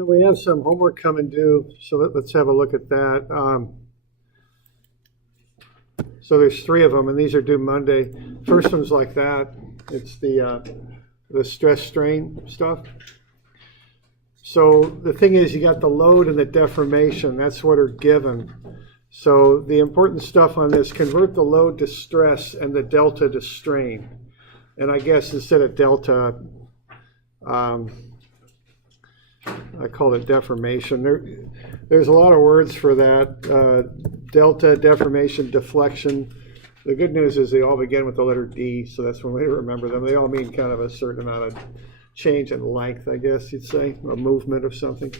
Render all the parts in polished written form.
So we have some homework coming due, so let's have a look at that. So there's 3 of them, and these are due Monday. First one's like that. It's the stress strain stuff. So the thing is, you got the load and the deformation. That's what are given. So the important stuff on this, convert the load to stress and the delta to strain. And I guess instead of delta, I call it deformation. There's a lot of words for that. Delta, deformation, deflection. The good news is they all begin with the letter D, so that's when we remember them. They all mean kind of a certain amount of change in length, I guess you'd say, a movement of something.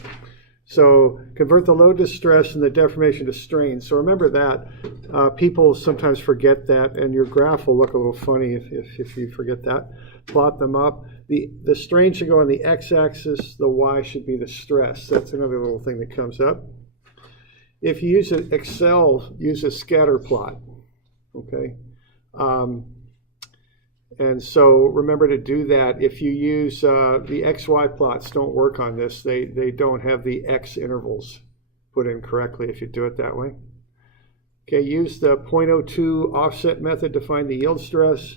So convert the load to stress and the deformation to strain. So remember that. People sometimes forget that, and your graph will look a little funny if you forget that. Plot them up. The strain should go on the x-axis. The y should be the stress. That's another little thing that comes up. If you use an Excel, use a scatter plot. Okay. And so remember to do that. If you use the XY plots, don't work on this. They don't have the X intervals put in correctly if you do it that way. Okay, use the 0.02 offset method to find the yield stress,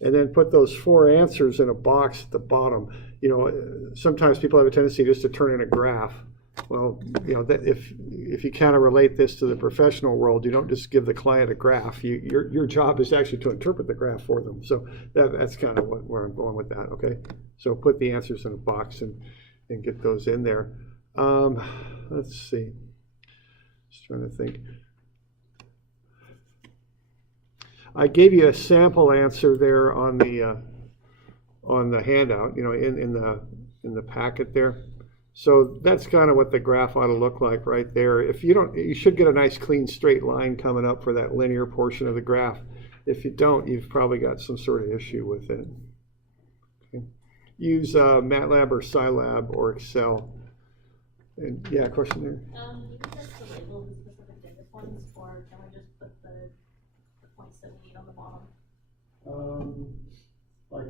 and then put those 4 answers in a box at the bottom. You know, sometimes people have a tendency just to turn in a graph. Well, you know, that if you kind of relate this to the professional world, you don't just give the client a graph. Your job is actually to interpret the graph for them. So that's kind of where I'm going with that. Okay, so put the answers in a box and get those in there. Let's see. Just trying to think. I gave you a sample answer there on the handout. You know, in the packet there. So that's kind of what the graph ought to look like right there. If you don't, you should get a nice clean straight line coming up for that linear portion of the graph. If you don't, you've probably got some sort of issue with it. Okay. Use MATLAB or Scilab or Excel. And yeah, question there? You can just label the specific data points, or can we just put the points that we need on the bottom? Like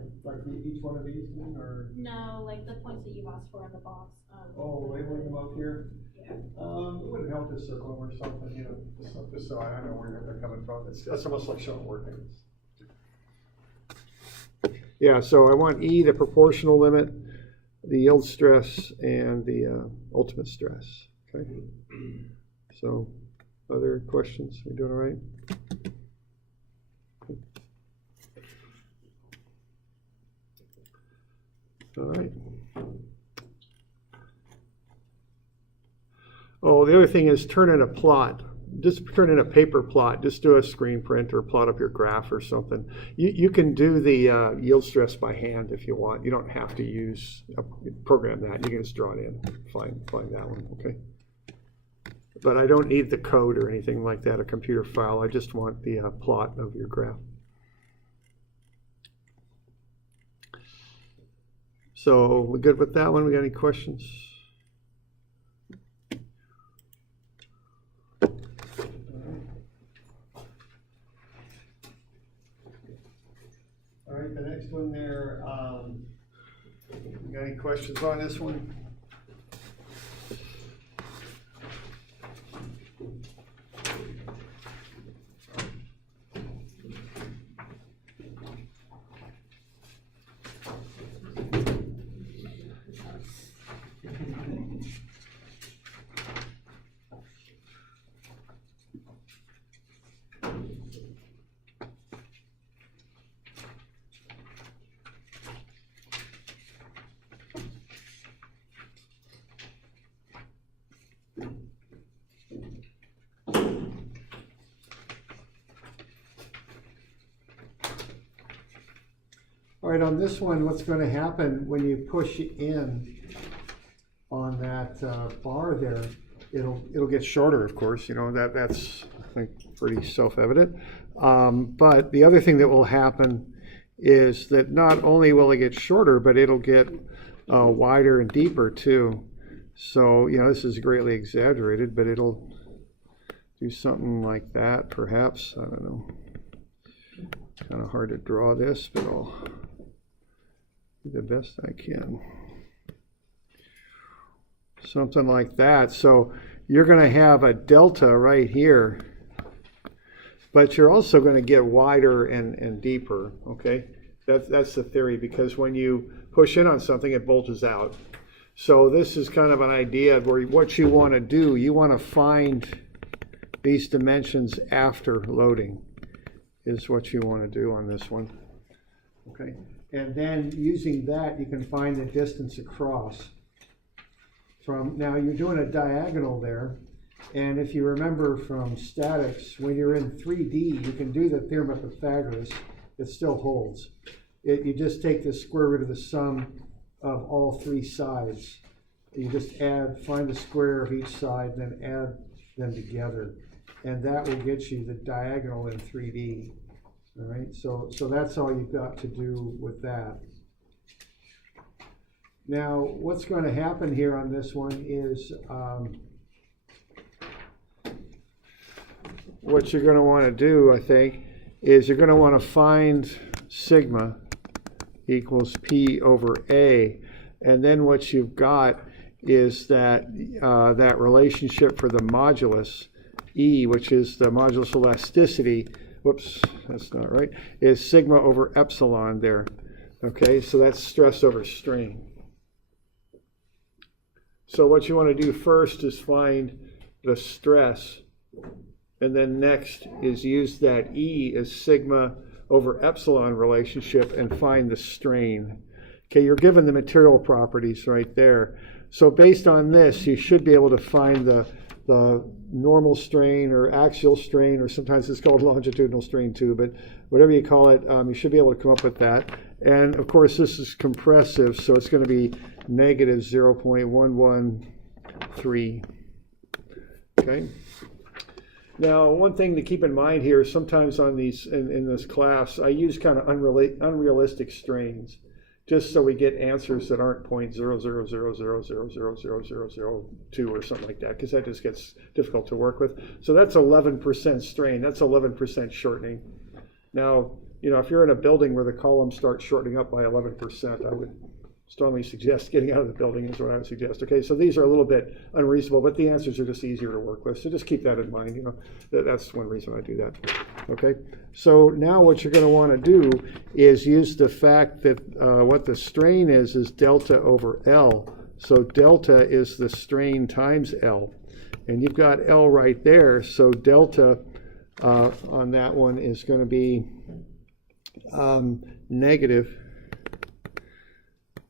each one of these, or? No, like the points that you've asked for in the box. Labeling them up here? Yeah. It wouldn't help to circle them or something, you know, just so I know where they're coming from. That's almost like showing working. Yeah, so I want E, the proportional limit, the yield stress, and the ultimate stress. Okay. So, other questions? We doing all right? All right. Oh, the other thing is turn in a plot. Just turn in a paper plot. Just do a screen print or plot up your graph or something. You can do the yield stress by hand if you want. You don't have to program that. You can just draw it in. Find that one. Okay. But I don't need the code or anything like that, a computer file. I just want the plot of your graph. So we good with that one? We got any questions? All right, the next one there, you got any questions on this one? All right, on this one, what's going to happen when you push in on that bar there, it'll get shorter, of course. You know, that's I think pretty self-evident. But the other thing that will happen is that not only will it get shorter, but it'll get wider and deeper too. So, you know, this is greatly exaggerated, but it'll do something like that, perhaps. I don't know. Kind of hard to draw this, but I'll do the best I can. something like that. So you're going to have a delta right here, but you're also going to get wider and deeper, okay? That's the theory, because when you push in on something, it bulges out. So this is kind of an idea where what you want to do, you want to find these dimensions after loading is what you want to do on this one, okay? And then using that, you can find the distance across. Now you're doing a diagonal there, and if you remember from statics, when you're in 3D, you can do the theorem of Pythagoras. It still holds. You just take the square root of the sum of all three sides. You just find the square of each side, then add them together, and that will get you the diagonal in 3D. All right, so that's all you've got to do with that. Now, what's going to happen here on this one is what you're going to want to do, I think, is you're going to want to find sigma equals P over A. And then what you've got is that, that relationship for the modulus, E, which is the modulus elasticity, whoops, that's not right, is sigma over epsilon there. Okay, so that's stress over strain. So what you want to do first is find the stress, and then next is use that E as sigma over epsilon relationship and find the strain. Okay, you're given the material properties right there. So based on this, you should be able to find the normal strain or axial strain, or sometimes it's called longitudinal strain too, but whatever you call it, you should be able to come up with that. And of course, this is compressive, so it's going to be negative 0.113. Okay. Now, one thing to keep in mind here is sometimes on these in this class, I use kind of unrealistic strains, just so we get answers that aren't 0.00000000002 or something like that, because that just gets difficult to work with. So that's 11% strain. That's 11% shortening. Now, you know, if you're in a building where the columns start shortening up by 11%, I would strongly suggest getting out of the building is what I would suggest. Okay, so these are a little bit unreasonable, but the answers are just easier to work with. So just keep that in mind. You know, that's one reason I do that. Okay, so now what you're going to want to do is use the fact that what the strain is delta over L. So delta is the strain times L, and you've got L right there. So delta on that one is going to be negative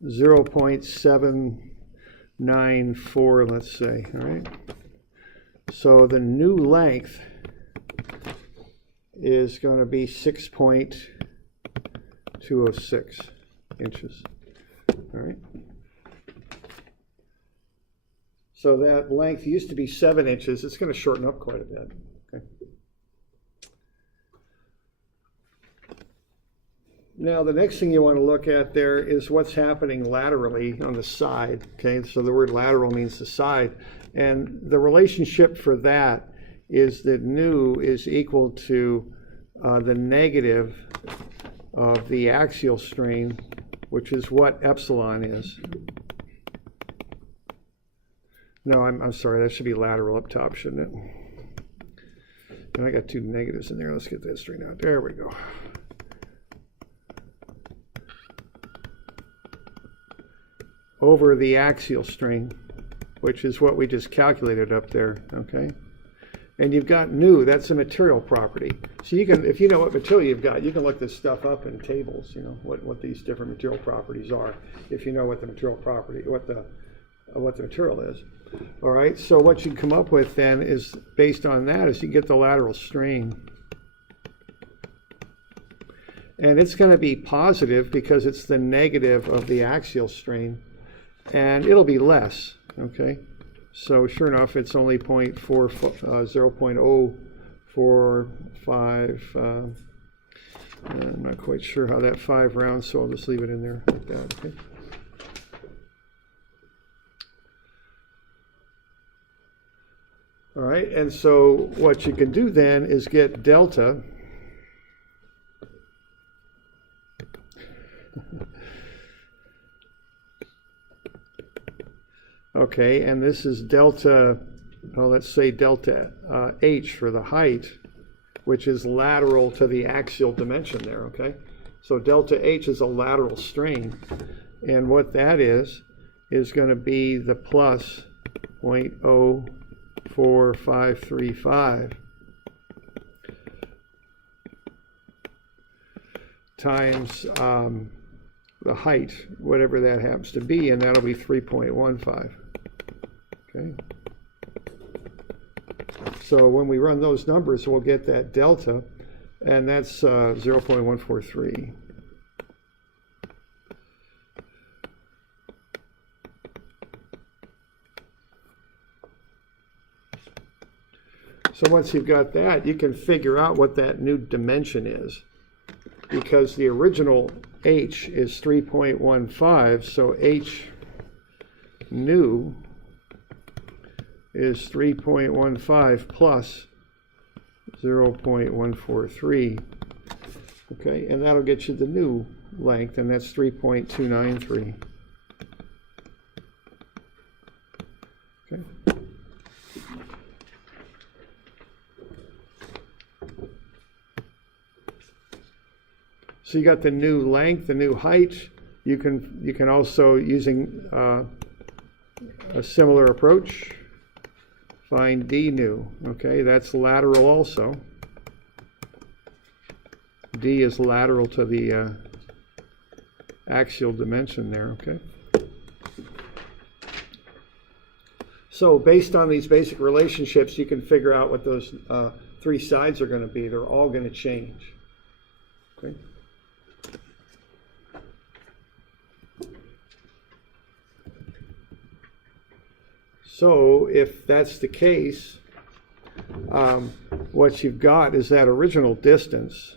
0.794, let's say, all right? So the new length is going to be 6.206 inches, all right? So that length used to be 7 inches. It's going to shorten up quite a bit, okay? Now, the next thing you want to look at there is what's happening laterally on the side, okay? So the word lateral means the side. And the relationship for that is that nu is equal to the negative of the axial strain, which is what epsilon is. No, I'm sorry, that should be lateral up top, shouldn't it? And I got two negatives in there. Let's get that straightened out. There we go. Over the axial strain, which is what we just calculated up there, okay? And you've got nu, that's a material property. So you can, if you know what material you've got, you can look this stuff up in tables, you know, what these different material properties are, if you know what the material property, what the material is. All right, so what you come up with then is, based on that, is you get the lateral strain. And it's going to be positive because it's the negative of the axial strain. And it'll be less, okay? So sure enough, it's only 0.045. I'm not quite sure how that 5 rounds, so I'll just leave it in there like that, okay? All right, and so what you can do then is get delta. Okay, and this is delta, well, let's say delta H for the height, which is lateral to the axial dimension there, okay? So delta H is a lateral strain. And what that is going to be the plus 0.04535 times the height, whatever that happens to be, and that'll be 3.15. Okay. So when we run those numbers, we'll get that delta, and that's 0.143. So once you've got that, you can figure out what that new dimension is, because the original H is 3.15, so H new is 3.15 plus 0.143. Okay, and that'll get you the new length, and that's 3.293. Okay. So you got the new length, the new height. You can also, using a similar approach, find D new. Okay, that's lateral also. D is lateral to the axial dimension there. Okay. So based on these basic relationships, you can figure out what those three sides are going to be. They're all going to change. Okay. So if that's the case, what you've got is that original distance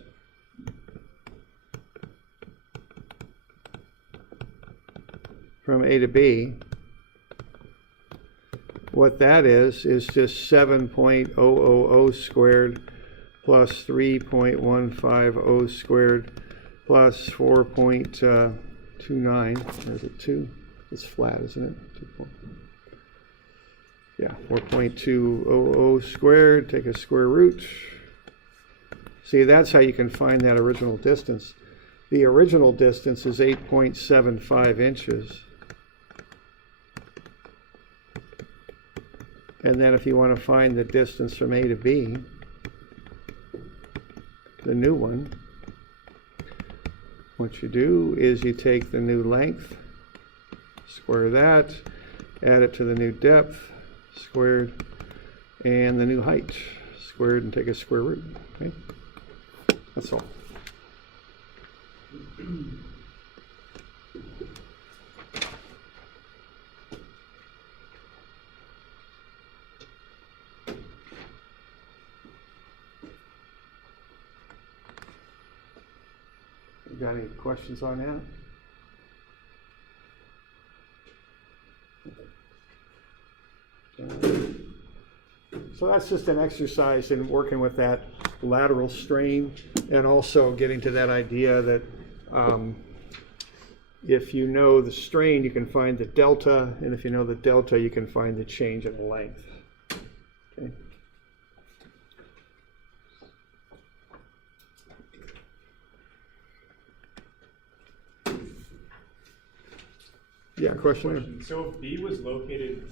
from A to B. What that is just 7.000 squared plus 3.150 squared plus 4.29. There's a 2. It's flat, isn't it? 2. Yeah, 4.200 squared, take a square root. See, that's how you can find that original distance. The original distance is 8.75 inches. And then if you want to find the distance from A to B, the new one, what you do is you take the new length, square that, add it to the new depth, squared, and the new height squared, and take a square root. Okay, that's all. You got any questions on that? So that's just an exercise in working with that lateral strain, and also getting to that idea that if you know the strain, you can find the delta, and if you know the delta, you can find the change in length. Okay. Yeah, question? So if B was located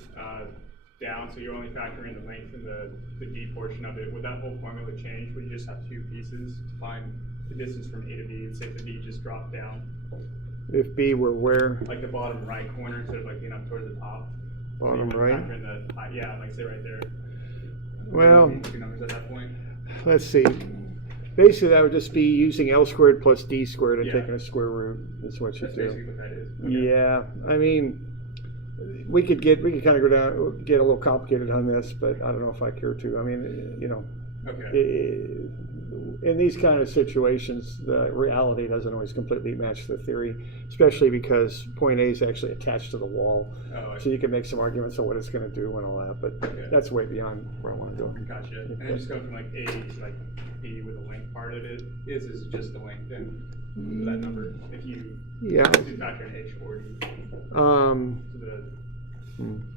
down, so you're only factoring the length and the D portion of it, would that whole formula change? Would you just have two pieces to find the distance from A to B, and say if the B just dropped down? If B were where? Like the bottom right corner instead of like being up towards the top. Bottom right? Yeah, like say right there. Well, two numbers at that point. Let's see. Basically, that would just be using L squared plus D squared and taking a square root. That's what you That's do. basically what that is. Okay. Yeah, I mean, we could kind of go down, get a little complicated on this, but I don't know if I care to. I mean, you know, in these kind of situations, the reality doesn't always completely match the theory, especially because point A is actually attached to the wall. So you can make some arguments on what it's going to do and all that, but that's way beyond where I want to go. Gotcha. And then just going from like A to like B with the length part of it is just the length and that number. If you do factor in H or D.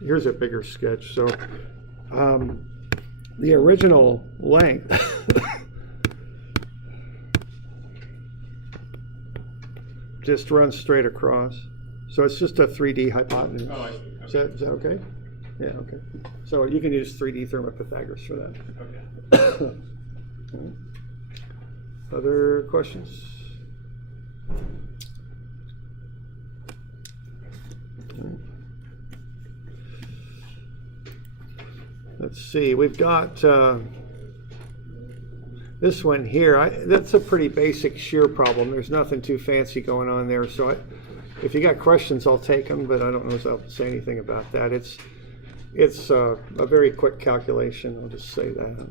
Here's a bigger sketch. So the original length just runs straight across. So it's just a 3D hypotenuse. Oh, I see. Is that okay? Yeah, okay. So you can use 3D Thermopythagoras for that. Okay. Other questions? Let's see, we've got this one here. That's a pretty basic shear problem. There's nothing too fancy going on there. So if you got questions, I'll take them, but I don't know if I'll say anything about that. It's a very quick calculation, I'll just say that.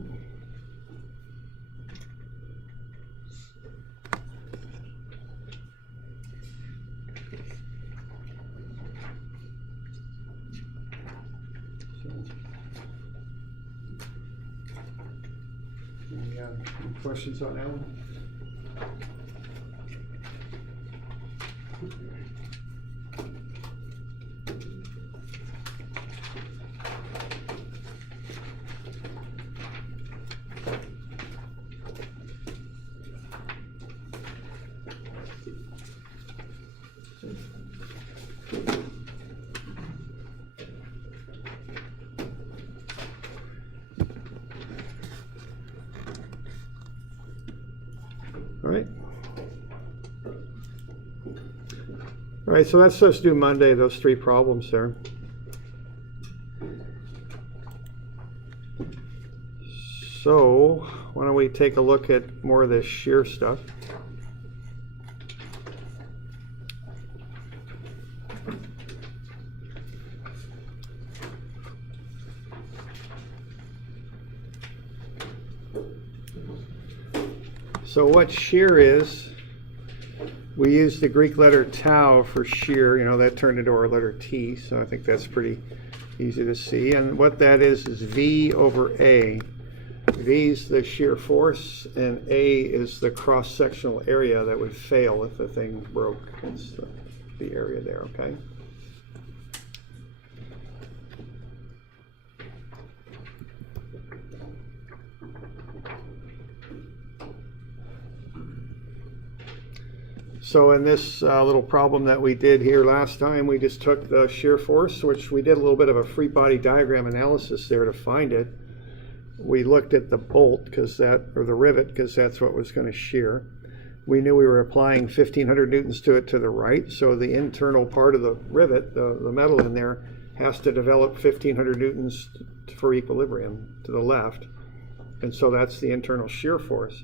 Any questions on that one? All right, so that's supposed to do Monday, those 3 problems there. So why don't we take a look at more of this shear stuff. So what shear is, we use the Greek letter tau for shear. You know, that turned into our letter T, so I think that's pretty easy to see. And what that is V over A. V is the shear force, and A is the cross-sectional area that would fail if the thing broke. That's the area there, okay? So in this little problem that we did here last time, we just took the shear force, which we did a little bit of a free body diagram analysis there to find it. We looked at the bolt, or the rivet, because that's what was going to shear. We knew we were applying 1,500 newtons to it to the right, so the internal part of the rivet, the metal in there, has to develop 1,500 newtons for equilibrium to the left. And so that's the internal shear force.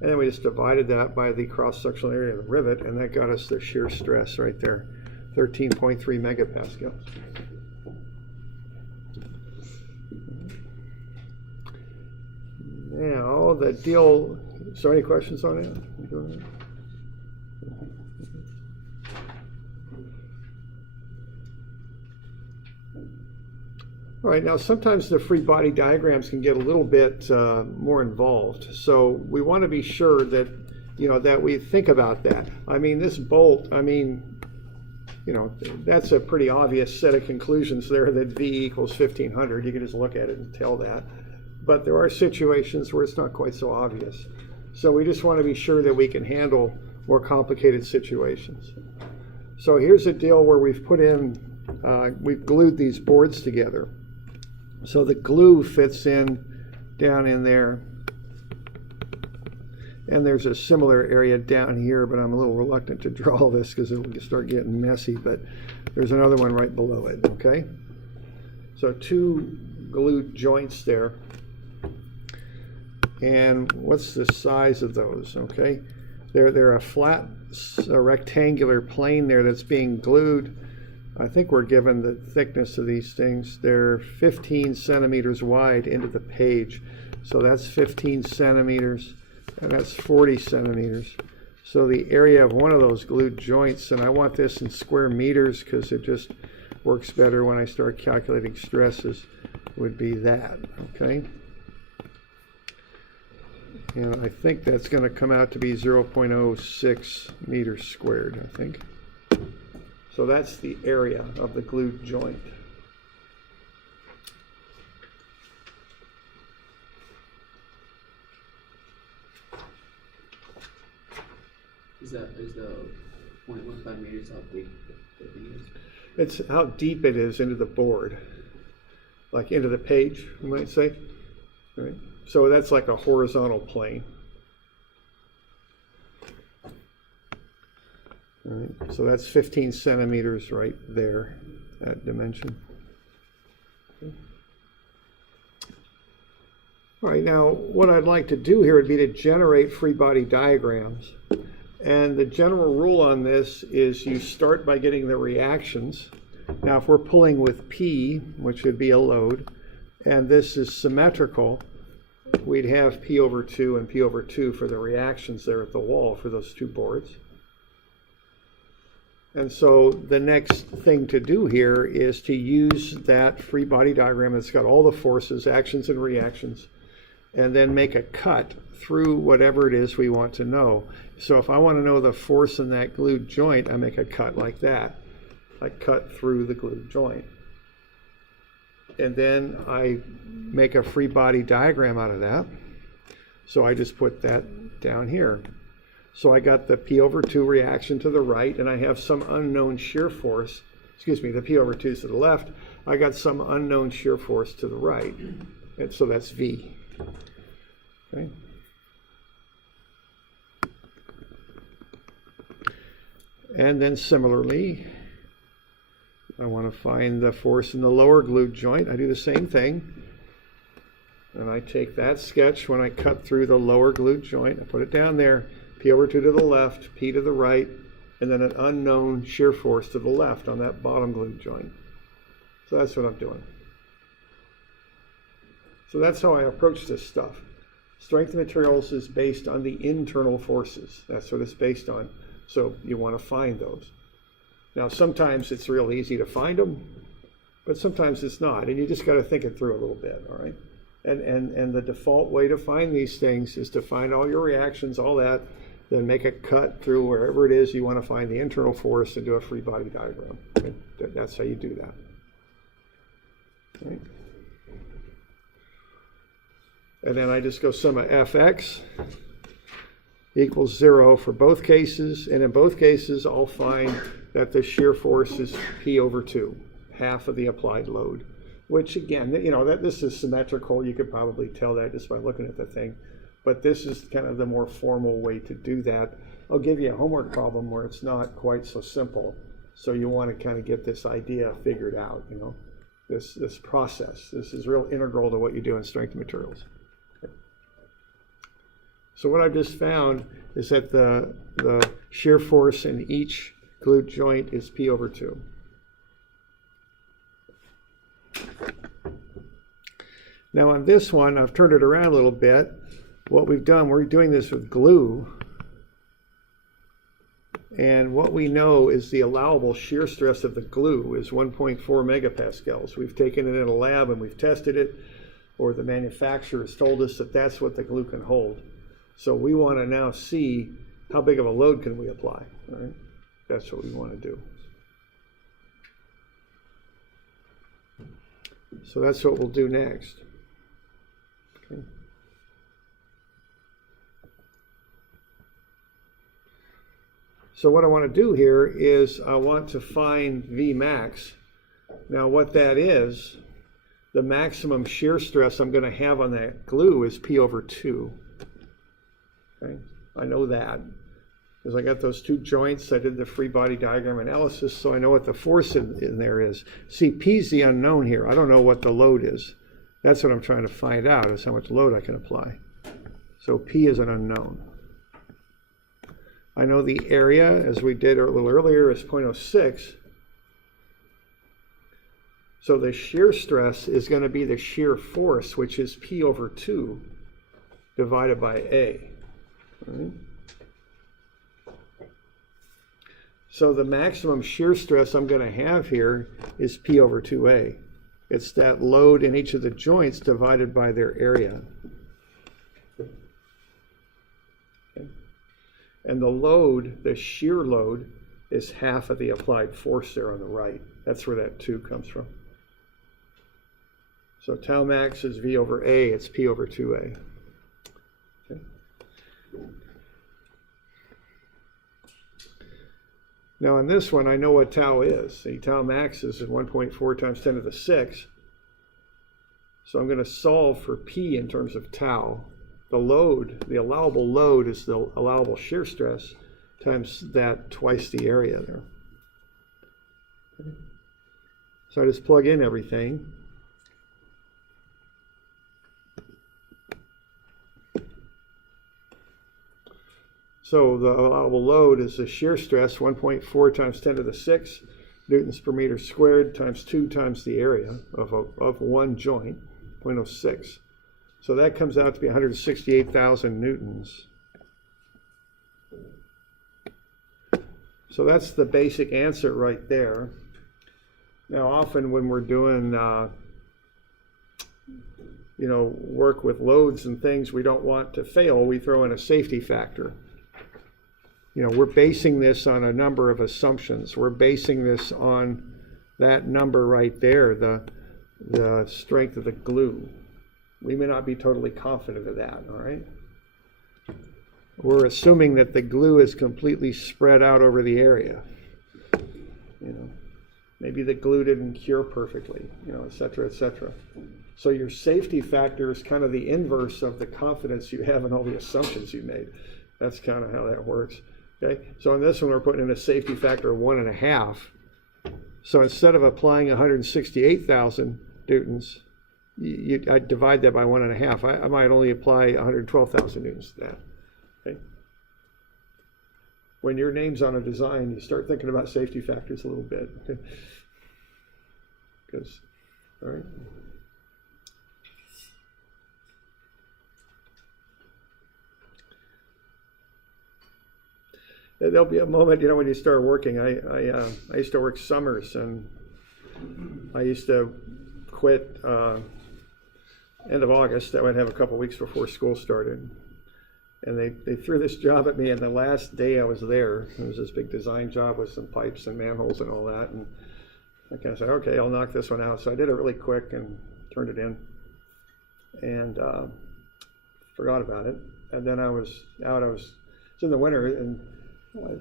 And then we just divided that by the cross-sectional area of the rivet, and that got us the shear stress right there, 13.3 megapascals. Now, the deal, so any questions on it? All right, now sometimes the free body diagrams can get a little bit more involved. So we want to be sure that, that we think about that. I mean, this bolt, that's a pretty obvious set of conclusions there that V equals 1,500. You can just look at it and tell that. But there are situations where it's not quite so obvious. So we just want to be sure that we can handle more complicated situations. So here's a deal where we've put in, we've glued these boards together. So the glue fits in down in there. And there's a similar area down here, but I'm a little reluctant to draw this because it'll start getting messy, but there's another one right below it, okay? So 2 glued joints there. And what's the size of those, okay? They're a flat, rectangular plane there that's being glued. I think we're given the thickness of these things. They're 15 centimeters wide into the page. So that's 15 centimeters, and that's 40 centimeters. So the area of one of those glued joints, and I want this in square meters because it just works better when I start calculating stresses, would be that, okay? And I think that's going to come out to be 0.06 meters squared, I think. So that's the area of the glued joint. the 0.15 meters how big the thing is? It's how deep it is into the board, like into the page, you might say. Right? So that's like a horizontal plane. All right, so that's 15 centimeters right there, that dimension. Okay. All right, now what I'd like to do here would be to generate free body diagrams. And the general rule on this is you start by getting the reactions. Now if we're pulling with P, which would be a load, and this is symmetrical, we'd have P over 2 and P over 2 for the reactions there at the wall for those two boards. And so the next thing to do here is to use that free body diagram that's got all the forces, actions, and reactions, and then make a cut through whatever it is we want to know. So if I want to know the force in that glued joint, I make a cut like that. I cut through the glued joint. And then I make a free body diagram out of that. So I just put that down here. So I got the P over 2 reaction to the right, and I have some unknown shear force. Excuse me, the P over 2 is to the left. I got some unknown shear force to the right. And so that's V. Okay. And then similarly, I want to find the force in the lower glued joint. I do the same thing. And I take that sketch when I cut through the lower glued joint. I put it down there. P over 2 to the left, P to the right, and then an unknown shear force to the left on that bottom glued joint. So that's what I'm doing. So that's how I approach this stuff. Strength of materials is based on the internal forces. That's what it's based on. So you want to find those. Now sometimes it's real easy to find them, but sometimes it's not. And you just got to think it through a little bit, all right? And the default way to find these things is to find all your reactions, all that, then make a cut through wherever it is you want to find the internal force and do a free body diagram. Okay? That's how you do that. Okay. And then I just go sum of Fx equals 0 for both cases. And in both cases, I'll find that the shear force is P over 2, half of the applied load. Which again, you know, that this is symmetrical. You could probably tell that just by looking at the thing. But this is kind of the more formal way to do that. I'll give you a homework problem where it's not quite so simple. So you want to kind of get this idea figured out, you know, this process. This is real integral to what you do in strength of materials. Okay. So what I've just found is that the shear force in each glued joint is P over 2. Now on this one, I've turned it around a little bit. What we've done, we're doing this with glue. And what we know is the allowable shear stress of the glue is 1.4 megapascals. We've taken it in a lab and we've tested it, or the manufacturer has told us that that's what the glue can hold. So we want to now see how big of a load can we apply. All right? That's what we want to do. So that's what we'll do next. Okay. So what I want to do here is I want to find V max. Now what that is, the maximum shear stress I'm going to have on that glue is P over 2. Okay, I know that because I got those two joints. I did the free body diagram analysis, so I know what the force in there is. See, P's the unknown here. I don't know what the load is. That's what I'm trying to find out, is how much load I can apply. So P is an unknown. I know the area, as we did a little earlier, is 0.06. So the shear stress is going to be the shear force, which is P over 2 divided by A. Right? So the maximum shear stress I'm going to have here is P over 2A. It's that load in each of the joints divided by their area. Okay. And the load, the shear load, is half of the applied force there on the right. That's where that 2 comes from. So tau max is V over A, it's P over 2A. Okay. Now on this one, I know what tau is. The tau max is 1.4 times 10 to the 6. So I'm going to solve for P in terms of tau. The load, the allowable load, is the allowable shear stress times that twice the area there. Okay. So I just plug in everything. So the allowable load is the shear stress, 1.4 times 10 to the 6 newtons per meter squared times 2 times the area of one joint, 0.06. So that comes out to be 168,000 newtons. So that's the basic answer right there. Now often when we're doing work with loads and things we don't want to fail, we throw in a safety factor. We're basing this on a number of assumptions. We're basing this on that number right there, the strength of the glue. We may not be totally confident of that, all right? We're assuming that the glue is completely spread out over the area. Maybe the glue didn't cure perfectly, et cetera, et cetera. So your safety factor is kind of the inverse of the confidence you have in all the assumptions you made. That's kind of how that works. Okay, so in this one, we're putting in a safety factor of 1.5. So instead of applying 168,000 newtons, I divide that by 1.5. I might only apply 112,000 newtons to that. Okay. When your name's on a design, you start thinking about safety factors a little bit. Okay. Because, all right. There'll be a moment, when you start working. I used to work summers, and I used to quit end of August. I would have a couple weeks before school started. And they threw this job at me, and the last day I was there, it was this big design job with some pipes and manholes and all that. And I kind of said, okay, I'll knock this one out. So I did it really quick and turned it in, and forgot about it. And then I was in the winter, and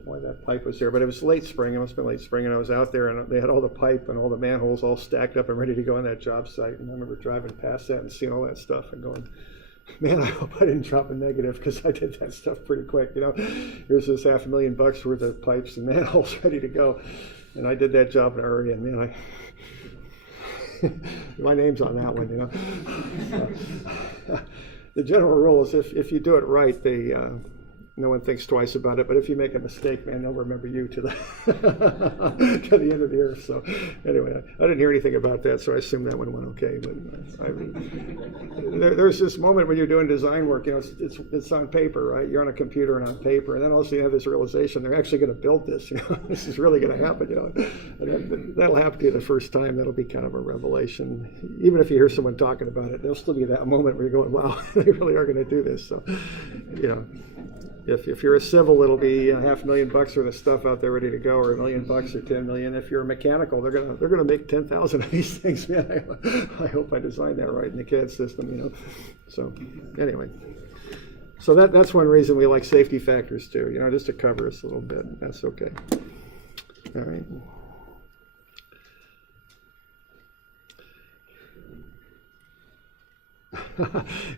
why that pipe was there, but it was late spring. It must have been late spring, and I was out there, and they had all the pipe and all the manholes all stacked up and ready to go on that job site. And I remember driving past that and seeing all that stuff and going, man, I hope I didn't drop a negative, because I did that stuff pretty quick. Here's this $500,000 worth of pipes and manholes ready to go, and I did that job in a hurry, and man, my name's on that one. The general rule is if you do it right, no one thinks twice about it, but if you make a mistake, man, they'll remember you to the to the end of the earth. So anyway, I didn't hear anything about that, so I assume that one went okay. But there's this moment when you're doing design work, it's on paper, right? You're on a computer and on paper, and then all of a sudden you have this realization they're actually going to build this. This is really going to happen. And that'll happen to you the first time. That'll be kind of a revelation. Even if you hear someone talking about it, there'll still be that moment where you're going, wow, they really are going to do this. So, If you're a civil, it'll be $500,000 worth of stuff out there ready to go, or $1 million or 10 million. If you're a mechanical, they're gonna make 10,000 of these things. Man, I hope I designed that right in the CAD system. So anyway, so that's one reason we like safety factors too. Just to cover us a little bit. That's okay. All right.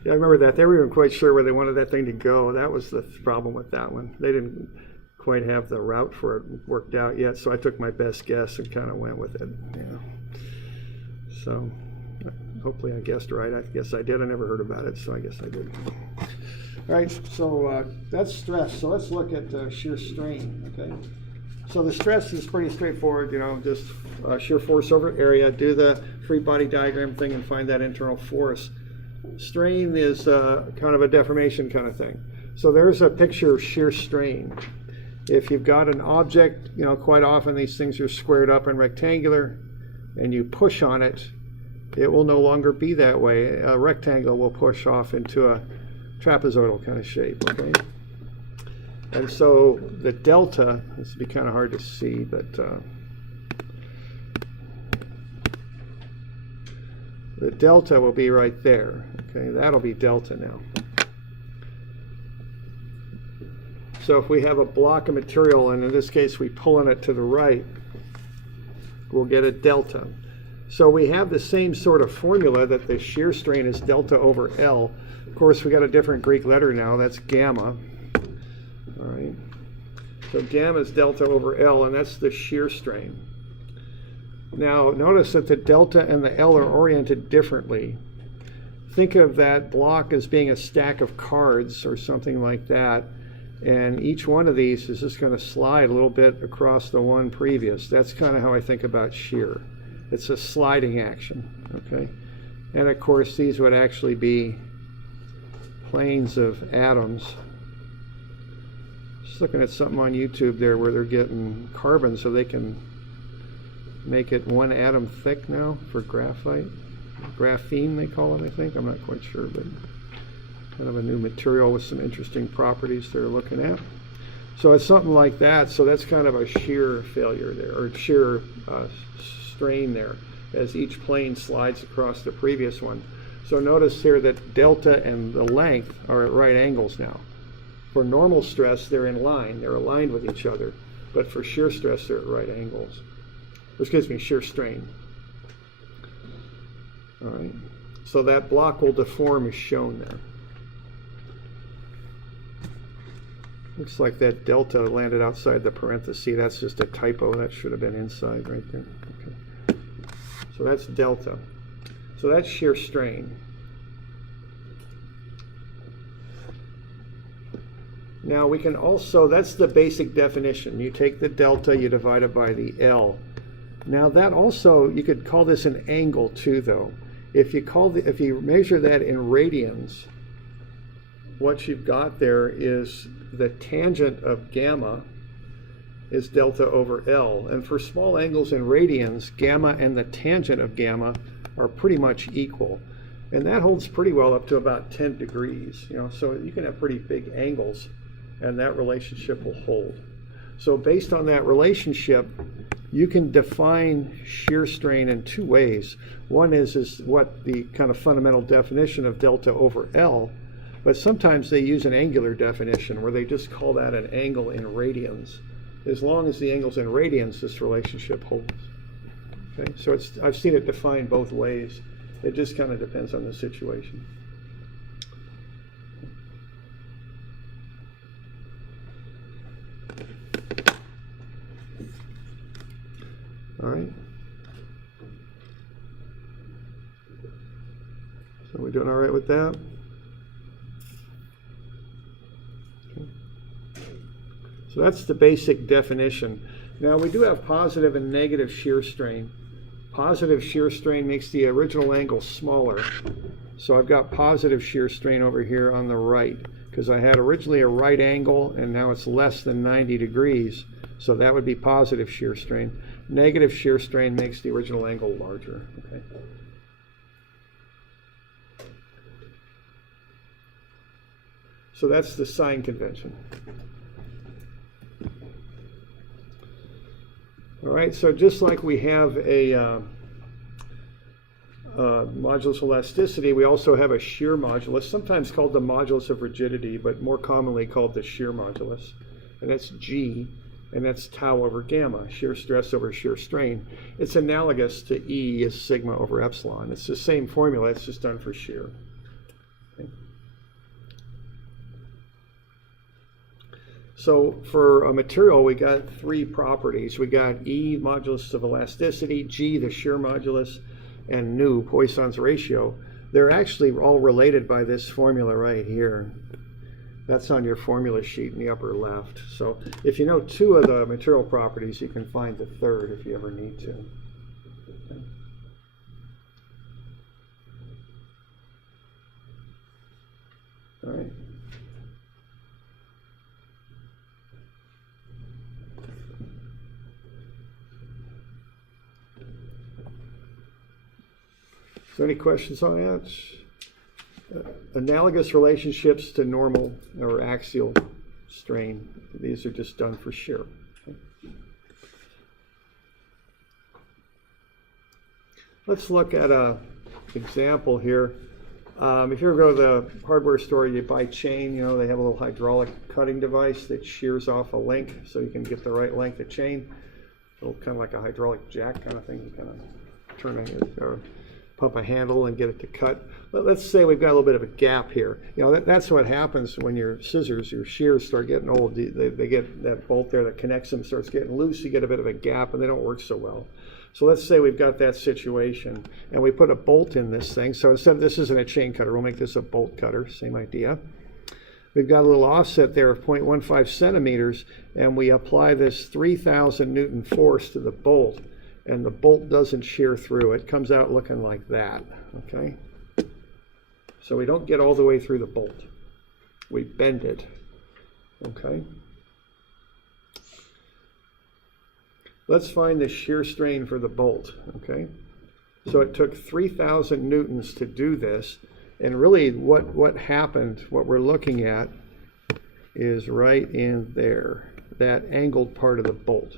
Yeah, I remember that. They weren't quite sure where they wanted that thing to go. That was the problem with that one. They didn't quite have the route for it worked out yet, so I took my best guess and kind of went with it. So hopefully I guessed right. I guess I did. I never heard about it, so I guess I did. All right, so that's stress. So let's look at shear strain, okay? So the stress is pretty straightforward, just shear force over area. Do the free body diagram thing and find that internal force. Strain is kind of a deformation kind of thing. So there's a picture of shear strain. If you've got an object, quite often these things are squared up and rectangular, and you push on it, it will no longer be that way. A rectangle will push off into a trapezoidal kind of shape, okay? And so the delta, this will be kind of hard to see, but the delta will be right there. Okay, that'll be delta now. So if we have a block of material, and in this case we pull on it to the right, we'll get a delta. So we have the same sort of formula that the shear strain is delta over L. Of course, we got a different Greek letter now, that's gamma. All right. So gamma is delta over L, and that's the shear strain. Now, notice that the delta and the L are oriented differently. Think of that block as being a stack of cards or something like that, and each one of these is just going to slide a little bit across the one previous. That's kind of how I think about shear. It's a sliding action, okay? And of course, these would actually be planes of atoms. Just looking at something on YouTube there where they're getting carbon so they can make it 1 atom thick now for graphite. Graphene they call it, I think. I'm not quite sure, but kind of a new material with some interesting properties they're looking at. So it's something like that. So that's kind of a shear failure there, or shear strain there, as each plane slides across the previous one. So notice here that delta and the length are at right angles now. For normal stress, they're in line. They're aligned with each other. But for shear stress, they're at right angles. Excuse me, shear strain. All right. So that block will deform as shown there. Looks like that delta landed outside the parenthesis. That's just a typo. That should have been inside right there. Okay. So that's delta. So that's shear strain. Now we can also, that's the basic definition. You take the delta, you divide it by the L. Now that also, you could call this an angle too though. If you measure that in radians, what you've got there is the tangent of gamma is delta over L. And for small angles in radians, gamma and the tangent of gamma are pretty much equal. And that holds pretty well up to about 10 degrees. So you can have pretty big angles, and that relationship will hold. So based on that relationship, you can define shear strain in 2 ways. One is what the kind of fundamental definition of delta over L, but sometimes they use an angular definition where they just call that an angle in radians. As long as the angle's in radians, this relationship holds. Okay, so I've seen it defined both ways. It just kind of depends on the situation. All right. So we're doing all right with that? Okay. So that's the basic definition. Now we do have positive and negative shear strain. Positive shear strain makes the original angle smaller. So I've got positive shear strain over here on the right because I had originally a right angle and now it's less than 90 degrees. So that would be positive shear strain. Negative shear strain makes the original angle larger. Okay. So that's the sign convention. All right, so just like we have a modulus elasticity, we also have a shear modulus, sometimes called the modulus of rigidity, but more commonly called the shear modulus. And that's G, and that's tau over gamma, shear stress over shear strain. It's analogous to E is sigma over epsilon. It's the same formula, it's just done for shear. Okay. So for a material, we got 3 properties. We got E, modulus of elasticity, G, the shear modulus, and nu, Poisson's ratio. They're actually all related by this formula right here. That's on your formula sheet in the upper left. So if you know 2 of the material properties, you can find the 3rd if you ever need to. Okay. All right. So any questions on that? Analogous relationships to normal or axial strain. These are just done for shear. Okay. Let's look at an example here. If you ever go to the hardware store, you buy chain, you know, they have a little hydraulic cutting device that shears off a link so you can get the right length of chain. So kind of like a hydraulic jack kind of thing. You kind of turn it or pump a handle and get it to cut. But let's say we've got a little bit of a gap here. You know, that's what happens when your scissors, your shears start getting old. They get that bolt there that connects them starts getting loose. You get a bit of a gap and they don't work so well. So let's say we've got that situation and we put a bolt in this thing. So instead of this isn't a chain cutter, we'll make this a bolt cutter, same idea. We've got a little offset there of 0.15 centimeters and we apply this 3,000 Newton force to the bolt and the bolt doesn't shear through. It comes out looking like that, okay? So we don't get all the way through the bolt. We bend it, okay? Let's find the shear strain for the bolt, okay? So it took 3,000 newtons to do this, and really what happened, what we're looking at is right in there, that angled part of the bolt.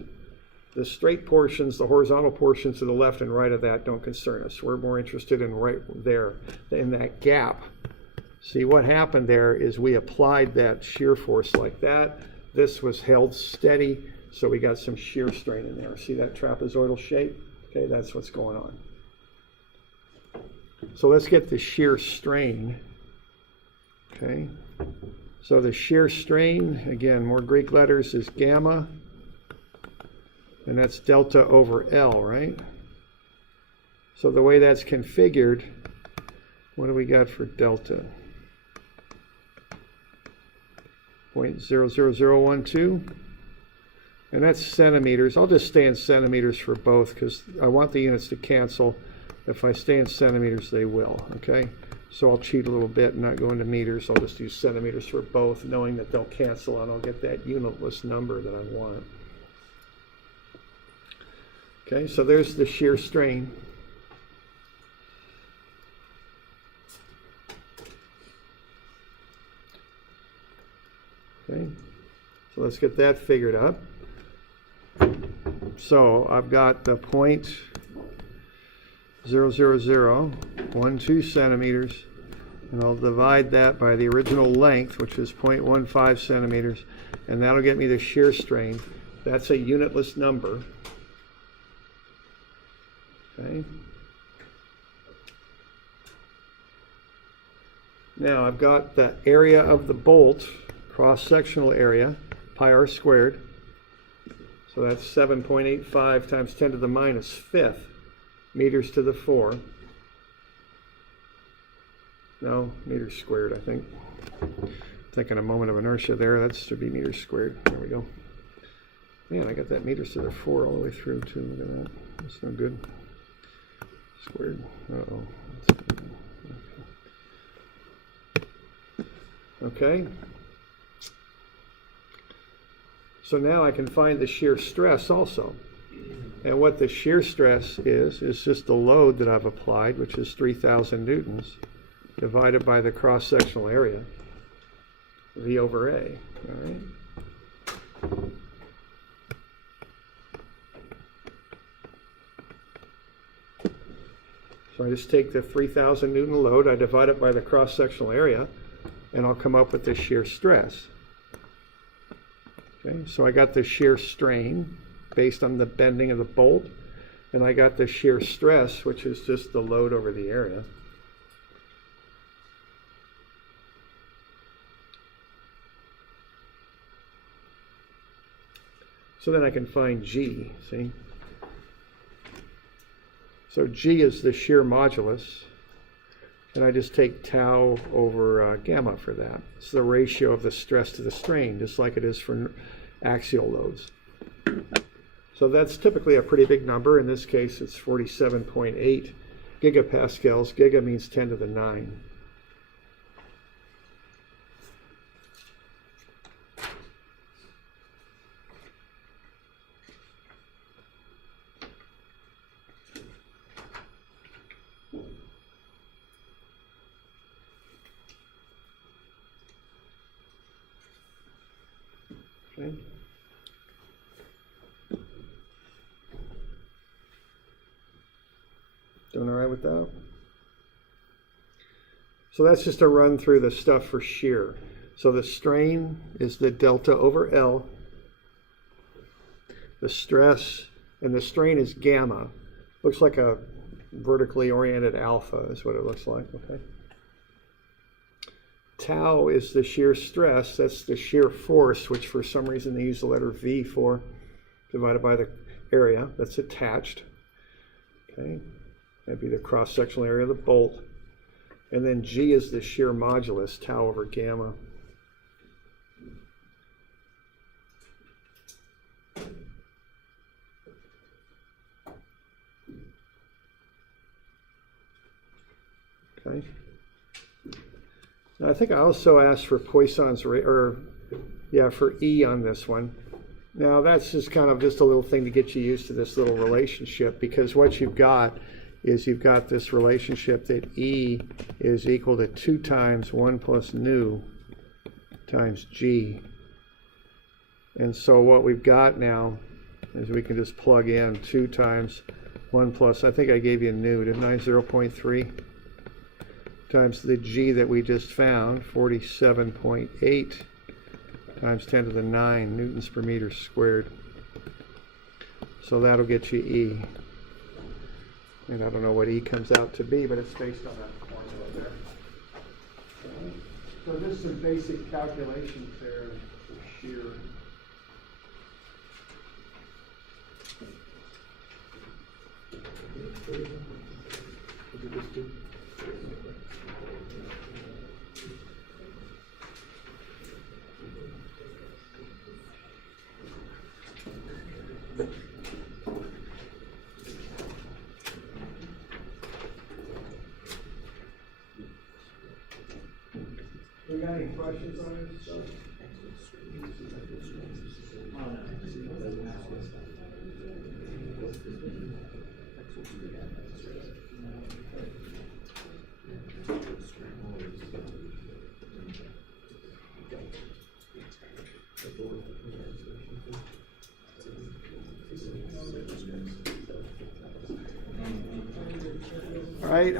The straight portions, the horizontal portions to the left and right of that don't concern us. We're more interested in right there, in that gap. See, what happened there is we applied that shear force like that. This was held steady, so we got some shear strain in there. See that trapezoidal shape? Okay, that's what's going on. So let's get the shear strain. Okay, so the shear strain, again, more Greek letters, is gamma. And that's delta over L, right? So the way that's configured, what do we got for delta? 0.00012. And that's centimeters. I'll just stay in centimeters for both because I want the units to cancel. If I stay in centimeters, they will, okay? So I'll cheat a little bit and not go into meters. I'll just use centimeters for both, knowing that they'll cancel and I'll get that unitless number that I want. Okay, so there's the shear strain. Okay, so let's get that figured out. So I've got the 0.00012 centimeters, and I'll divide that by the original length, which is 0.15 centimeters, and that'll get me the shear strain. That's a unitless number. Okay. Now I've got the area of the bolt, cross-sectional area, pi r squared. So that's 7.85 times 10 to the minus fifth meters to the 4. No, meters squared, I think. Taking a moment of inertia there. That should be meters squared. There we go. Man, I got that meters to the 4 all the way through too. Look at that. That's no good. Squared. Uh-oh. Okay. So now I can find the shear stress also. And what the shear stress is just the load that I've applied, which is 3,000 newtons, divided by the cross-sectional area, V over A. All right. So I just take the 3,000 Newton load, I divide it by the cross-sectional area, and I'll come up with the shear stress. Okay, so I got the shear strain based on the bending of the bolt, and I got the shear stress, which is just the load over the area. So then I can find G, see? So G is the shear modulus, and I just take tau over gamma for that. It's the ratio of the stress to the strain, just like it is for axial loads. So that's typically a pretty big number. In this case, it's 47.8 gigapascals. Giga means 10 to the 9. Okay. Doing all right with that? So that's just a run through the stuff for shear. So the strain is the delta over L. The stress, and the strain is gamma. Looks like a vertically oriented alpha is what it looks like, okay? Tau is the shear stress. That's the shear force, which for some reason they use the letter V for, divided by the area that's attached. Okay, that'd be the cross-sectional area of the bolt. And then G is the shear modulus, tau over gamma. Okay. Now I think I also asked for Poisson's rate, or yeah, for E on this one. Now that's just kind of just a little thing to get you used to this little relationship, because what you've got is you've got this relationship that E is equal to 2 times 1 plus nu times G. And so what we've got now is we can just plug in 2 times 1 plus, I think I gave you nu, didn't I, 0.3 times the G that we just found, 47.8 times 10 to the 9 newtons per meter squared. So that'll get you E. And I don't know what E comes out to be, but it's based on that formula there. So this is some basic calculations there for shear. We got any questions on this stuff? All right.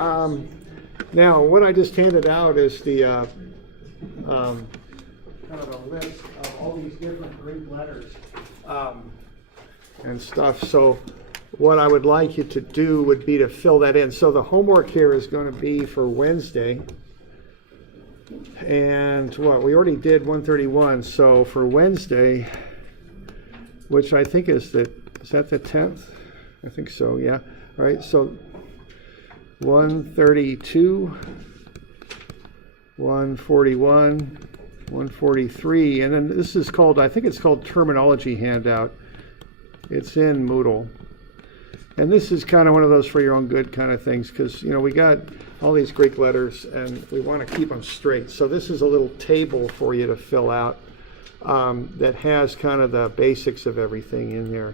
Now, what I just handed out is the kind of a list of all these different Greek letters and stuff. So what I would like you to do would be to fill that in. So the homework here is going to be for Wednesday. And what, we already did 131. So for Wednesday, which I think is that the 10th? I think so, yeah. All right, so 132, 141, 143, and then this is called, I think it's called Terminology Handout. It's in Moodle. And this is kind of one of those for your own good kind of things, because, you know, we got all these Greek letters and we want to keep them straight. So this is a little table for you to fill out that has kind of the basics of everything in there.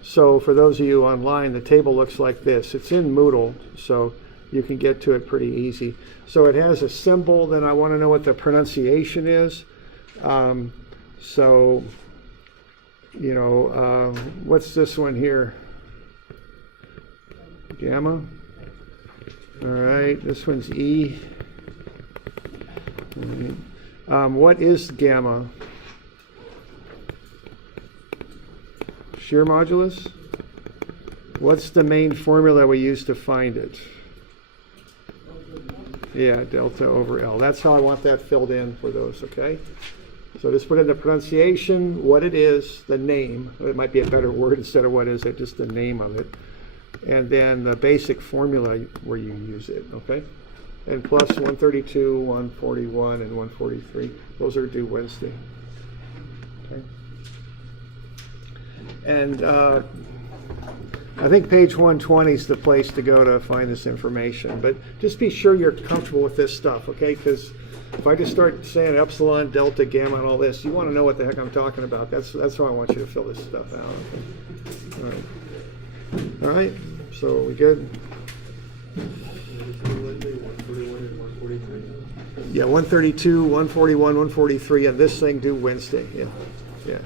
So for those of you online, the table looks like this. It's in Moodle, so you can get to it pretty easy. So it has a symbol, then I want to know what the pronunciation is. So, you know, what's this one here? Gamma. All right, this one's E. All right. What is gamma? Shear modulus? What's the main formula we use to find it? Yeah, delta over L. That's how I want that filled in for those, okay? So just put in the pronunciation, what it is, the name. It might be a better word instead of what is it, just the name of it. And then the basic formula where you use it, okay? And plus 132, 141, and 143. Those are due Wednesday. Okay. And I think page 120 is the place to go to find this information. But just be sure you're comfortable with this stuff, okay? Because if I just start saying epsilon, delta, gamma, and all this, you want to know what the heck I'm talking about. That's how I want you to fill this stuff out. Okay? All right. All right. So we good? Yeah, 132, 141, 143, and this thing due Wednesday. Yeah. Yeah.